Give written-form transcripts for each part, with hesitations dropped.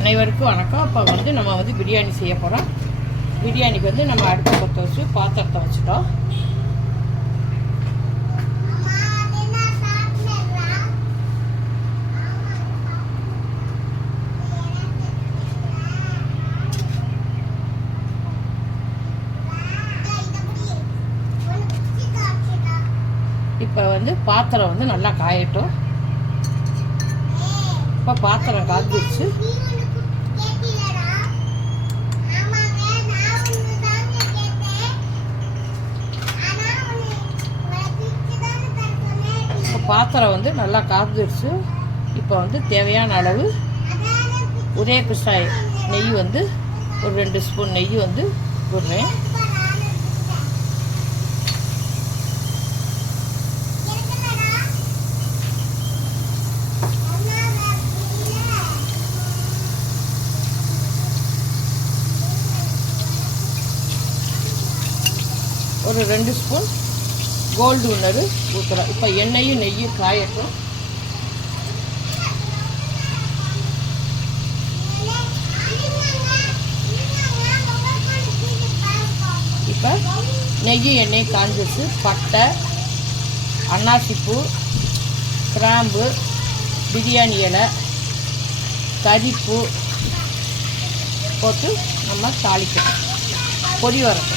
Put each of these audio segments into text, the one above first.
அனைவருக்கும் வணக்கம். இப்போ வந்து நம்ம வந்து பிரியாணி செய்ய போகிறோம். பிரியாணிக்கு வந்து நம்ம அடுப்பை பற்ற வச்சு பாத்திரத்தை வச்சுட்டோம். இப்போ வந்து பாத்திரம் வந்து நல்லா காயட்டும். இப்போ பாத்திரம் காய்ச்சிருச்சு. பாத்திரம் வந்து நல்லா காய்ச்சிருச்சு. இப்போ வந்து தேவையான அளவு உதயபிஷ்டா நெய் வந்து ஒரு 2 ஸ்பூன் நெய் வந்து விடுறேன். ஒரு 2 ஸ்பூன் கோல்டு வின்னர் ஊற்றுறோம். இப்போ எண்ணெயும் நெய்யும் காயட்டும். இப்போ நெய்யும் எண்ணெயும் காஞ்சிச்சு. பட்டை, அன்னாசிப்பூ, கிராம்பு, பிரியாணி இலை, கறிப்பூ போட்டு நம்ம தாளிக்கணும். பொடி வரட்டும்.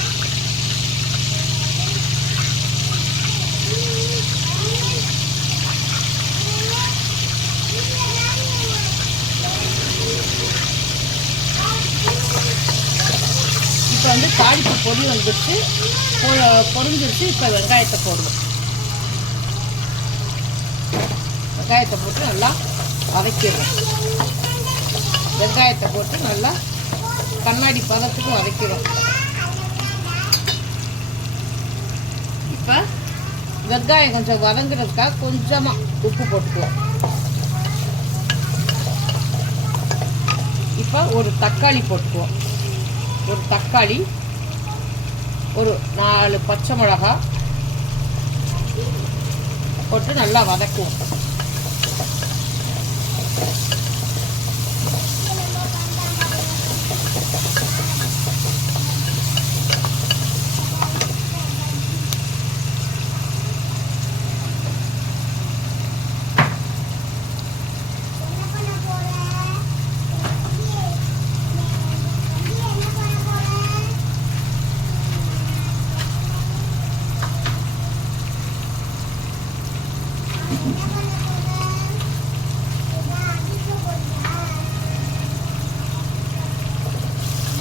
இப்போ வந்து தாளிப்பு பொடி வந்துடுச்சு, பொரிஞ்சிருச்சு. இப்போ வெங்காயத்தை போடுவோம். வெங்காயத்தை போட்டு நல்லா வதக்கிடுவோம். வெங்காயத்தை போட்டு நல்லா கண்ணாடி பதத்துக்கு வதக்கிடுவோம். இப்போ வெங்காயம் கொஞ்சம் வதங்குறதுக்காக கொஞ்சமாக உப்பு போட்டுக்குவோம். இப்போ ஒரு தக்காளி போட்டுக்குவோம். ஒரு தக்காளி, ஒரு 4 பச்சை மிளகாய் போட்டு நல்லா வதக்குவோம்.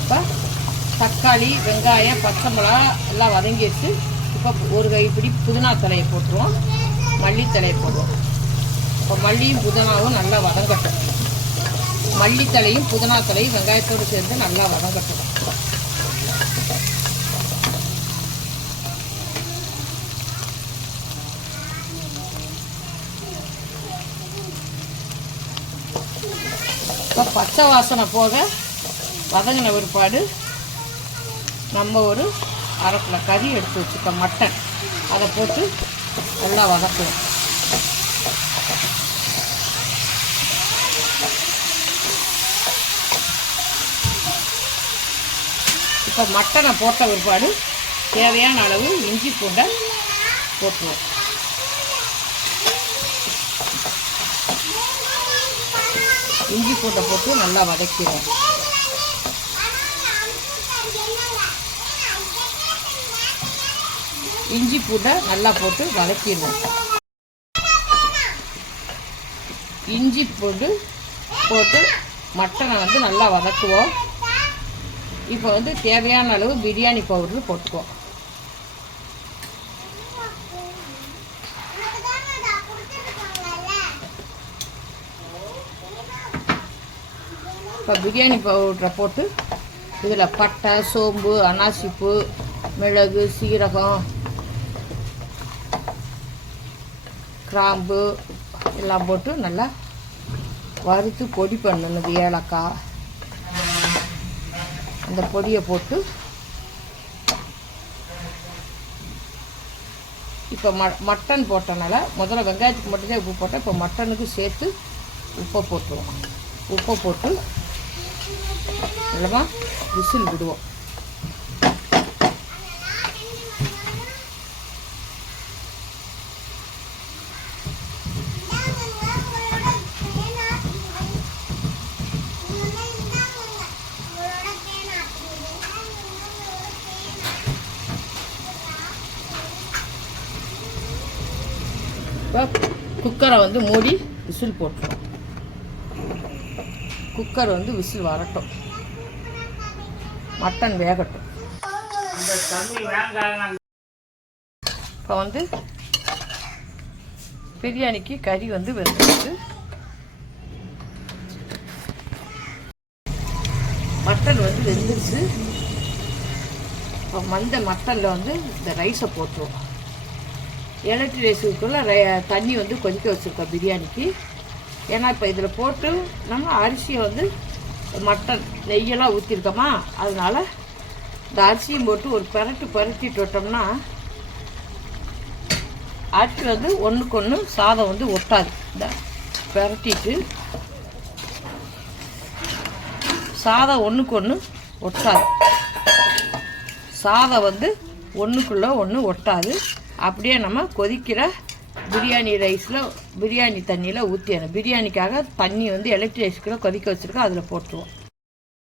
இப்போ தக்காளி, வெங்காயம், பச்சை மிளகா எல்லாம் வதங்கிடுச்சு. இப்போ ஒரு கைப்பிடி புதினா தலையை போட்டுருவோம். மல்லித்தலையை போடுவோம். இப்போ மல்லியும் புதினாவும் நல்லா வதங்கட்டும். மல்லித்தலையும் புதினா தலையும் வெங்காயத்தோடு சேர்ந்து நல்லா வதங்கட்டும். இப்போ பச்சை வாசனை போக வதங்கின பிற்பாடு நம்ம ஒரு 1/2 கிலோ கறி எடுத்து வச்சுக்கோம், மட்டன். அதை போட்டு நல்லா வதக்குவோம். இப்போ மட்டனை போட்ட பிற்பாடு தேவையான அளவு இஞ்சி பூண்டை போட்டுருவோம். இஞ்சி பூண்டை போட்டு நல்லா வதக்கிடுவோம். இஞ்சி பூண்டை நல்லா போட்டு வதக்கிடுவோம். இஞ்சி பூண்டு போட்டு மட்டனை வந்து நல்லா வதக்குவோம். இப்போ வந்து தேவையான அளவு பிரியாணி பவுடர் போட்டுக்குவோம். இப்போ பிரியாணி பவுடரை போட்டு இதில் பட்டை, சோம்பு, அன்னாசிப்பூ, மிளகு, சீரகம், கிராம்பு எல்லாம் போட்டு நல்லா வறுத்து பொடி பண்ணணும். ஏலக்காய் அந்த பொடியை போட்டு இப்போ மட்டன் போட்டனால முதல்ல வெங்காயத்துக்கு மட்டும்தான் உப்பு போட்டேன். இப்போ மட்டனுக்கு சேர்த்து உப்பை போட்டுருவோம். உப்பை போட்டு நல்லமா விசில் விடுவோம். இப்போ குக்கரை வந்து மூடி விசில் போட்டுருவோம். குக்கர் வந்து விசில் வரட்டும், மட்டன் வேகட்டும். இப்போ வந்து பிரியாணிக்கு கறி வந்து வெந்துடுச்சு. மட்டன் வந்து வெந்துடுச்சு. இப்போ மட்டனில் வந்து இந்த ரைஸை போட்டுருவோம். எலக்ட்ரிக் ரைஸுக்குள்ளே தண்ணி வந்து கொதிக்க வச்சுருக்கோம் பிரியாணிக்கு. ஏன்னா இப்போ இதில் போட்டு நம்ம அரிசியை வந்து மட்டன் நெய்யெல்லாம் ஊற்றிருக்கோமா, அதனால் இந்த அரிசியும் போட்டு ஒரு பரட்டிட்டு விட்டோம்னா அரிசி வந்து ஒன்றுக்கு ஒன்று சாதம் வந்து ஒட்டாது. இந்த பரட்டிட்டு சாதம் ஒன்றுக்கு ஒன்று ஒட்டாது. சாதம் வந்து ஒன்றுக்குள்ளே ஒன்று ஒட்டாது. அப்படியே நம்ம கொதிக்கிற பிரியாணி ரைஸில் பிரியாணி தண்ணியில் ஊற்றிடணும். பிரியாணிக்காக தண்ணி வந்து எலக்ட்ரிக் ரைஸ்க்குள்ளே கொதிக்க வச்சுருக்கோம், அதில் போட்டுருவோம்.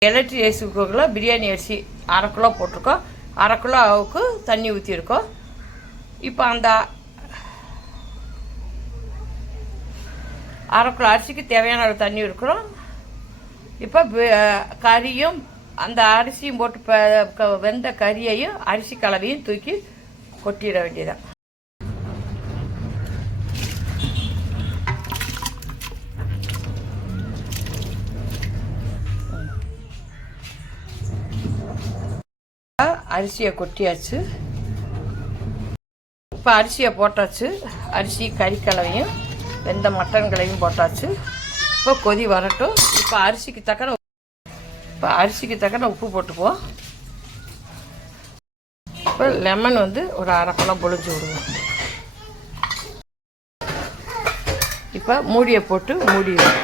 எலக்ட்ரிக் ரைஸுக்குள்ளே பிரியாணி அரிசி 1/2 கிலோ போட்டிருக்கோம். 1/2 கிலோ அளவுக்கு தண்ணி ஊற்றிருக்கோம். இப்போ அந்த 1/2 கிலோ அரிசிக்கு தேவையான அளவு தண்ணி இருக்கிறோம். இப்போ கறியும் அந்த அரிசியும் போட்டு வெந்த கறியையும் அரிசி கலவையும் தூக்கி கொட்டிட வேண்டியதான். அரிசியை கொட்டியாச்சு. இப்போ அரிசியை போட்டாச்சு. அரிசி கறி கலவையும் வெந்த மட்டன் கலவையும் போட்டாச்சு. இப்போ கொதி வரட்டும். இப்போ அரிசிக்கு தக்கன உப்பு போட்டுக்குவோம். இப்போ லெமன் வந்து ஒரு 1/2 கிலோ பொழிஞ்சு விடுவோம். இப்போ மூடியை போட்டு மூடிடுவோம்.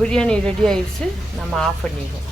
பிரியாணி ரெடி ஆயிடுச்சு. நம்ம ஆஃப் பண்ணிடுவோம்.